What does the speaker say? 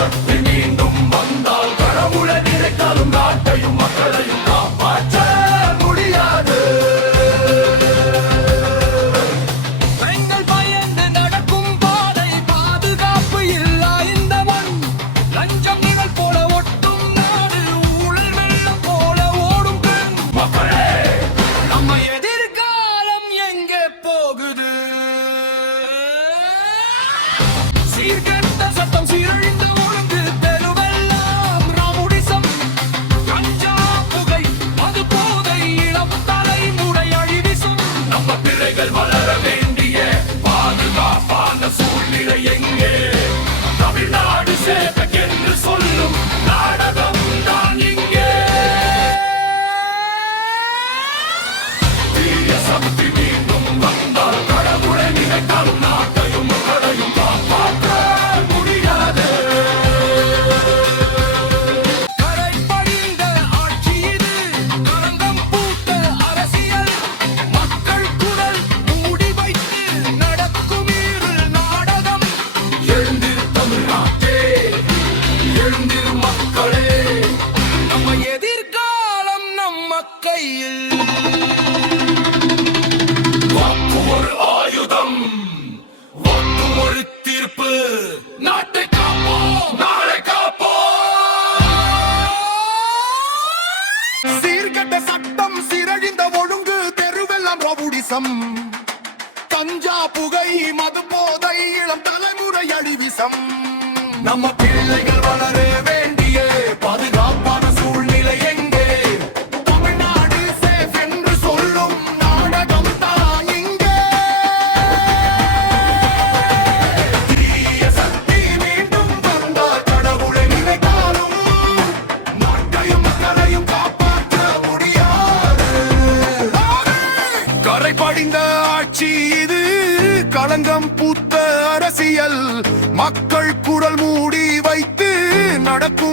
சக்தி மீண்டும் வந்தால் கடவுளை நினைத்தாலும் நாட்டையும் மக்களையும் காப்பாற்ற முடியாது. பெண்கள் பயந்து நடக்கும் பாதை பாதுகாப்பு இல்லா இந்த மண். லஞ்சம் நிழல் போல ஒட்டும் நாடு, ஊழல் வெள்ளம் போல ஓடும் பெண். மக்களே, நம்ம எதிர்காலம் எங்கே போகுது? சீர்கெட்ட சட்டம், சீரழிந்த ஒழுங்கு, தெருவெல்லாம் ரவுடிசம், கஞ்சா புகை, மது போதை, இளம் தலைமுறை அழிவிசும். நம்ம பிள்ளைகள் வளர வேண்டிய பாதுகாப்பான சூழ்நிலை எங்கே? தமிழ்நாடு சேவைக்கென்று சொல்லும் நாடகம் தான் இங்கே. தீய சக்தி மீண்டும் வந்தால் கடவுளை நினைத்தாலும் நாட்டையும் மக்களையும் காப்பாற்ற முடியாது. கரை படிந்த ஆட்சி இது, களங்கம் பூத்த அரசியல். மக்கள் குரல் மூடி வைத்து நடக்கும் இருள் நாடகம். எழுந்திரு தமிழ்நாட்டே, எழுந்திரு மக்களே. நம்ம எதிர்காலம் நம்ம கையில். வாக்கு ஒரு ஆயுதம், வாக்கு ஒரு தீர்ப்பு. நாட்டை காப்போம், நாளை காப்போம். சீர்கெட்ட சட்டம், சீரழிந்த ஒழுங்கு, தெருவெல்லாம் ரவுடிசம், கஞ்சா புகை, மது போதை, இளம் தலைமுறை அழிவிசம். நம்ம பிள்ளைகள் வளர வேண்டிய பாதுகாப்பான சூழ்நிலை எங்கே? தமிழ்நாடு சேஃப் என்று சொல்லும் நாடகம் தான் இங்கே. தீய சக்தி மீண்டும் வந்தால் கடவுளை நினைத்தாலும் நாட்டையும் மக்களையும் காப்பாற்ற முடியாது. கரை படிந்த ஆட்சி இது, களங்கம் பூத்த அரசியல். மக்கள் குரல் மூடி வைத்து நடக்கும்